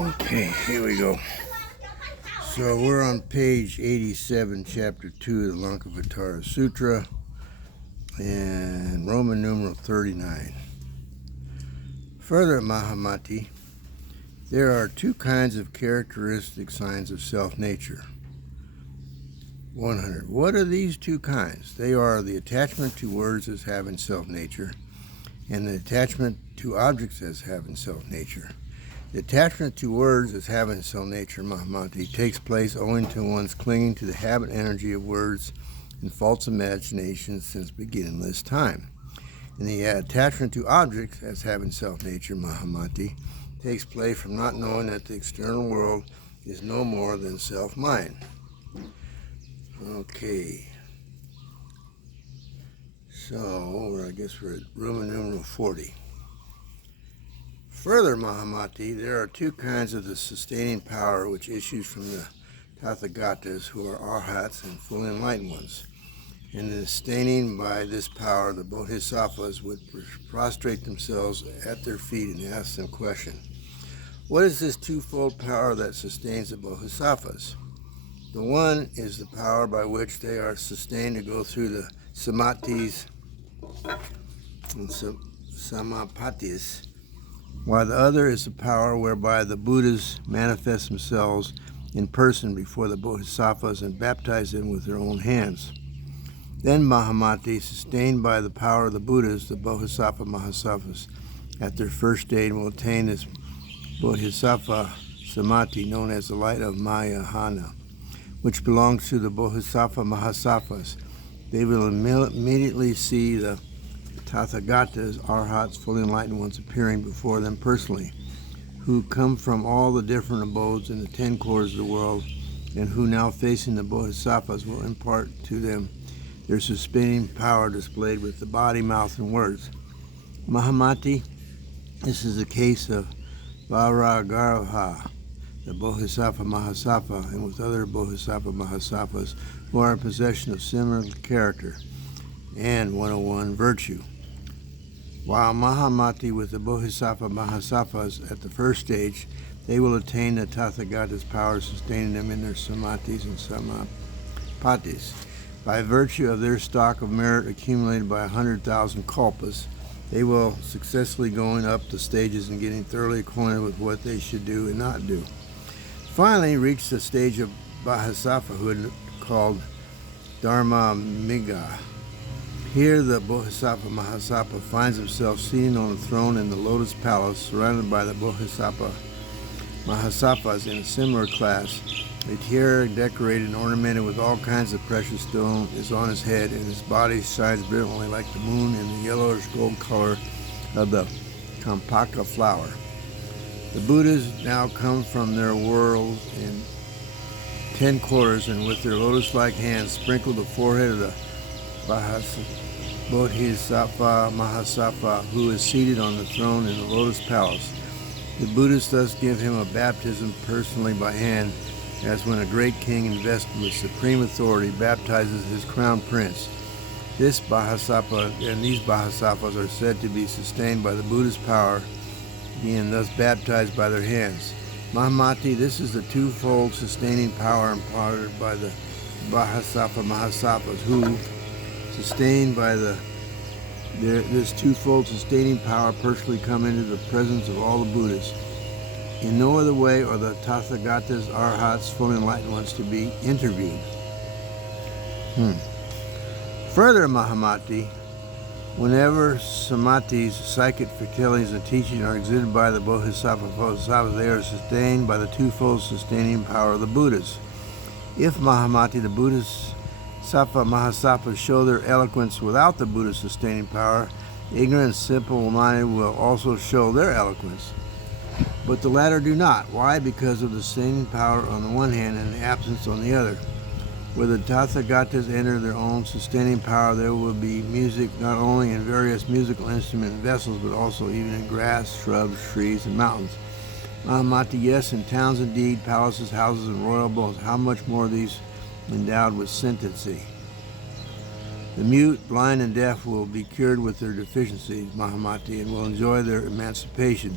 Okay, here we go. So we're on page 87, chapter 2 of the Lankavatara Sutra, and Roman numeral 39. Further, Mahamati, there are two kinds of characteristic signs of self-nature. 100. What are these two kinds? They are the attachment to words as having self-nature and the attachment to objects as having self-nature. The attachment to words as having self-nature, Mahamati, takes place owing to one's clinging to the habit energy of words and false imaginations since beginningless time. And the attachment to objects as having self-nature, Mahamati, takes place from not knowing that the external world is no more than self-mind. Okay. So, I guess we're at Roman numeral 40. Further, Mahamati, there are two kinds of the sustaining power which issues from the Tathagatas, who are arhats and fully enlightened ones. In the sustaining by this power, the bodhisattvas would prostrate themselves at their feet and ask them question. What is this twofold power that sustains the bodhisattvas? The one is the power by which they are sustained to go through the samadhis and samapatis, while the other is the power whereby the Buddhas manifest themselves in person before the bodhisattvas and baptize them with their own hands. Then Mahamati, sustained by the power of the Buddhas, the bodhisattva mahasattvas, at their first stage will attain this bodhisattva samadhi known as the light of Mayahana, which belongs to the bodhisattva mahasattvas. They will immediately see the Tathagatas, arhats, fully enlightened ones appearing before them personally, who come from all the different abodes in the 10 quarters of the world, and who now facing the bodhisattvas will impart to them their sustaining power displayed with the body, mouth, and words. Mahamati, this is the case of Vairagaraha, the bodhisattva mahasattva, and with other bodhisattva mahasattvas who are in possession of similar character and 101 virtue. While Mahamati with the bodhisattva mahasattvas at the first stage, they will attain the Tathagata's power, sustaining them in their samadhis and samapatis. By virtue of their stock of merit accumulated by 100,000 kalpas, they will successfully going up the stages and getting thoroughly acquainted with what they should do and not do. Finally, reach the stage of bodhisattva, who is called Dharma Miga. Here the bodhisattva mahasattva finds himself seated on a throne in the lotus palace, surrounded by the bodhisattva mahasattvas in a similar class. A tiara decorated and ornamented with all kinds of precious stone is on his head, and his body shines brilliantly like the moon in the yellowish gold color of the kampaka flower. The Buddhas now come from their world in 10 quarters, and with their lotus-like hands sprinkle the forehead of the bodhisattva mahasattva, who is seated on the throne in the lotus palace. The Buddhas thus give him a baptism personally by hand, as when a great king invested with supreme authority baptizes his crown prince. This bodhisattva and these bodhisattvas are said to be sustained by the Buddha's power, being thus baptized by their hands. Mahamati, this is the twofold sustaining power imparted by the bodhisattva mahasattvas, who, sustained by this twofold sustaining power, personally come into the presence of all the Buddhas. In no other way are the Tathagatas, arhats, fully enlightened ones to be interviewed. Further, Mahamati, whenever samadhis, psychic faculties, and teaching are exhibited by the bodhisattvas, they are sustained by the twofold sustaining power of the Buddhas. If Mahamati, the bodhisattva mahasattvas, show their eloquence without the Buddha's sustaining power, ignorant and simple-minded will also show their eloquence. But the latter do not. Why? Because of the sustaining power on the one hand and the absence on the other. Where the Tathagatas enter their own sustaining power, there will be music not only in various musical instrument vessels, but also even in grass, shrubs, trees, and mountains. Mahamati, yes, in towns indeed, palaces, houses, and royal abodes, how much more these endowed with senteicy. The mute, blind, and deaf will be cured with their deficiencies, Mahamati, and will enjoy their emancipation.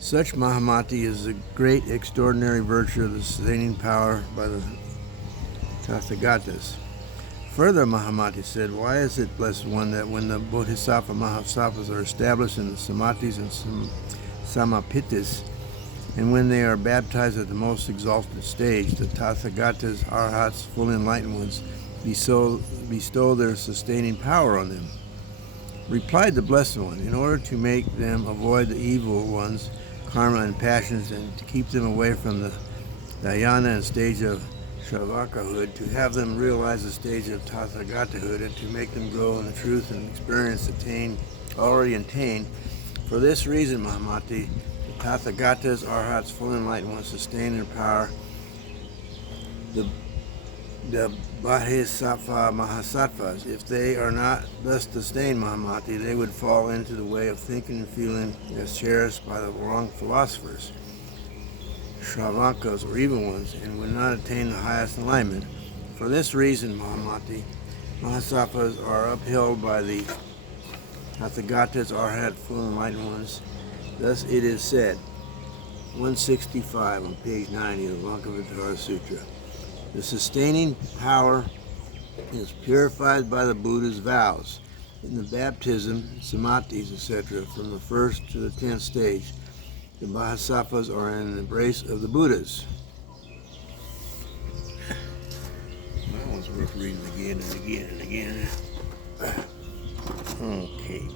Such Mahamati is the great extraordinary virtue of the sustaining power by the Tathagatas. Further, Mahamati said, why is it, Blessed One, that when the Bodhisattva Mahasattvas are established in the Samatis and Samapitis, and when they are baptized at the most exalted stage, the Tathagatas, Arhats, fully enlightened ones, bestow their sustaining power on them? Replied the Blessed One, in order to make them avoid the evil ones, karma and passions, and to keep them away from the dhyana and stage of Shravakahood, to have them realize the stage of Tathagatahood, and to make them grow in the truth and experience already attained. For this reason, Mahamati, the Tathagatas, Arhats, fully enlightened ones, sustain their power. The Bodhisattva Mahasattvas, if they are not thus sustained, Mahamati, they would fall into the way of thinking and feeling as cherished by the wrong philosophers, Shravakas, or evil ones, and would not attain the highest enlightenment. For this reason, Mahamati, Mahasattvas are upheld by the Tathagatas, Arhat, full enlightened ones. Thus it is said, 165 on page 90 of the Lankavatara Sutra. The sustaining power is purified by the Buddha's vows. In the baptism, samatis, etc., from the first to the 10th stage, the Bodhisattvas are in the embrace of the Buddhas. That one's worth reading again and again and again. Okay.